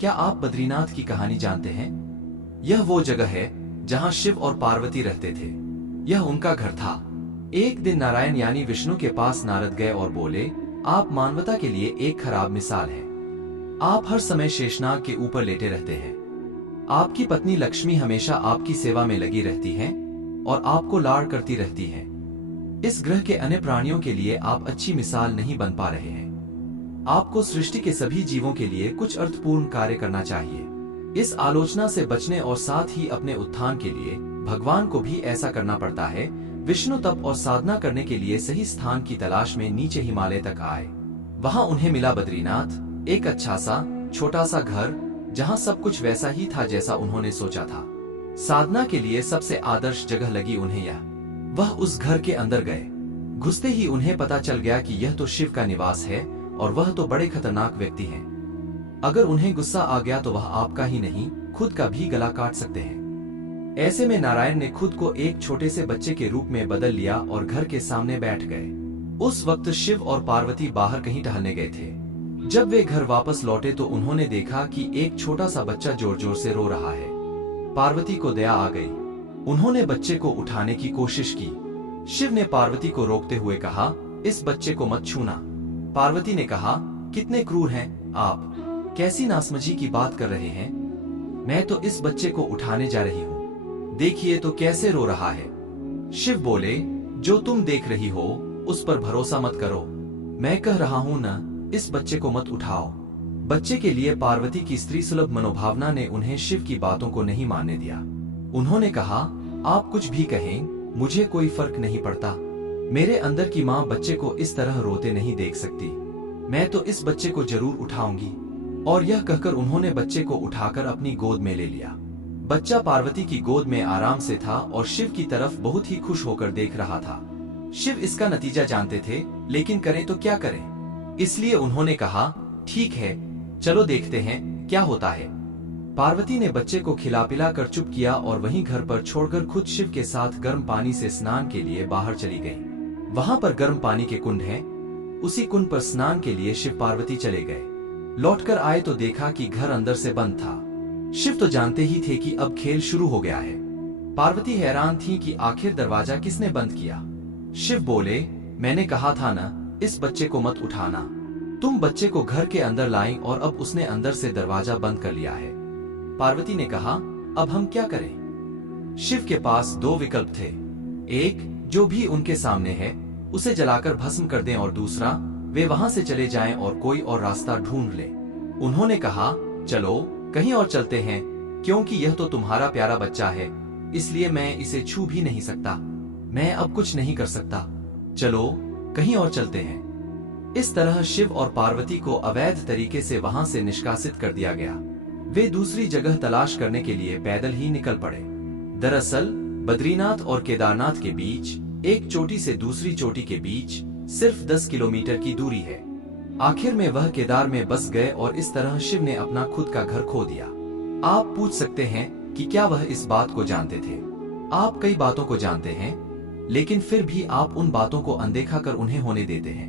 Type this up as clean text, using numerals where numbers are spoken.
क्या आप बद्रीनाथ की कहानी जानते हैं? यह वो जगह है जहां शिव और पार्वती रहते थे। यह उनका घर था। एक दिन नारायण यानी विष्णु के पास नारद गए और बोले, आप मानवता के लिए एक खराब मिसाल है। आप हर समय शेषनाग के ऊपर लेटे रहते हैं। आपकी पत्नी लक्ष्मी हमेशा आपकी सेवा में लगी रहती है और आपको लाड़ करती रहती है। इस ग्रह के अन्य प्राणियों के लिए आप अच्छी मिसाल नहीं बन पा रहे हैं। आपको सृष्टि के सभी जीवों के लिए कुछ अर्थपूर्ण कार्य करना चाहिए। इस आलोचना से बचने और साथ ही अपने उत्थान के लिए भगवान को भी ऐसा करना पड़ता है। विष्णु तप और साधना करने के लिए सही स्थान की तलाश में नीचे हिमालय तक आए। वहां उन्हें मिला बद्रीनाथ, एक अच्छा सा छोटा सा घर जहां सब कुछ वैसा ही था जैसा उन्होंने सोचा था। साधना के लिए सबसे आदर्श जगह लगी उन्हें यह। वह उस घर के अंदर गए। घुसते ही उन्हें पता चल गया कि यह तो शिव का निवास है और वह तो बड़े खतरनाक व्यक्ति हैं। अगर उन्हें गुस्सा आ गया तो वह आपका ही नहीं खुद का भी गला काट सकते हैं। ऐसे में नारायण ने खुद को एक छोटे से बच्चे के रूप में बदल लिया और घर के सामने बैठ गए। उस वक्त शिव और पार्वती बाहर कहीं टहलने गए थे। जब वे घर वापस लौटे तो उन्होंने देखा कि एक छोटा सा बच्चा जोर जोर से रो रहा है। पार्वती को दया आ गई। उन्होंने बच्चे को उठाने की कोशिश की। शिव ने पार्वती को रोकते हुए कहा, इस बच्चे को मत छूना। पार्वती ने कहा, कितने क्रूर हैं आप, कैसी नासमझी की बात कर रहे हैं। मैं तो इस बच्चे को उठाने जा रही हूँ, देखिए तो कैसे रो रहा है। शिव बोले, जो तुम देख रही हो उस पर भरोसा मत करो। मैं कह रहा हूँ न, इस बच्चे को मत उठाओ। बच्चे के लिए पार्वती की स्त्री सुलभ मनोभावना ने उन्हें शिव की बातों को नहीं मानने दिया। उन्होंने कहा, आप कुछ भी कहें, मुझे कोई फर्क नहीं पड़ता। मेरे अंदर की माँ बच्चे को इस तरह रोते नहीं देख सकती। मैं तो इस बच्चे को जरूर उठाऊंगी। और यह कहकर उन्होंने बच्चे को उठाकर अपनी गोद में ले लिया। बच्चा पार्वती की गोद में आराम से था और शिव की तरफ बहुत ही खुश होकर देख रहा था। शिव इसका नतीजा जानते थे, लेकिन करें तो क्या करें। इसलिए उन्होंने कहा, ठीक है, चलो देखते हैं क्या होता है। पार्वती ने बच्चे को खिला पिला कर चुप किया और वहीं घर पर छोड़कर खुद शिव के साथ गर्म पानी से स्नान के लिए बाहर चली गई। वहां पर गर्म पानी के कुंड हैं। उसी कुंड पर स्नान के लिए शिव पार्वती चले गए। लौटकर आए तो देखा कि घर अंदर से बंद था। शिव तो जानते ही थे कि अब खेल शुरू हो गया है। पार्वती हैरान थी कि आखिर दरवाजा किसने बंद किया। शिव बोले, मैंने कहा था ना, इस बच्चे को मत उठाना। तुम बच्चे को घर के अंदर लाई और अब उसने अंदर से दरवाजा बंद कर लिया है। पार्वती ने कहा, अब हम क्या करें। शिव के पास दो विकल्प थे। एक, जो भी उनके सामने है उसे जलाकर भस्म कर दें, और दूसरा, वे वहां से चले जाएं और कोई और रास्ता ढूंढ लें। उन्होंने कहा, चलो कहीं और चलते हैं, क्योंकि यह तो तुम्हारा प्यारा बच्चा है, इसलिए मैं इसे छू भी नहीं सकता। मैं अब कुछ नहीं कर सकता, चलो कहीं और चलते हैं। इस तरह शिव और पार्वती को अवैध तरीके से वहां से निष्कासित कर दिया गया। वे दूसरी जगह तलाश करने के लिए पैदल ही निकल पड़े। दरअसल बद्रीनाथ और केदारनाथ के बीच एक चोटी से दूसरी चोटी के बीच सिर्फ 10 किलोमीटर की दूरी है। आखिर में वह केदार में बस गए और इस तरह शिव ने अपना खुद का घर खो दिया। आप पूछ सकते हैं कि क्या वह इस बात को जानते थे। आप कई बातों को जानते हैं, लेकिन फिर भी आप उन बातों को अनदेखा कर उन्हें होने देते हैं।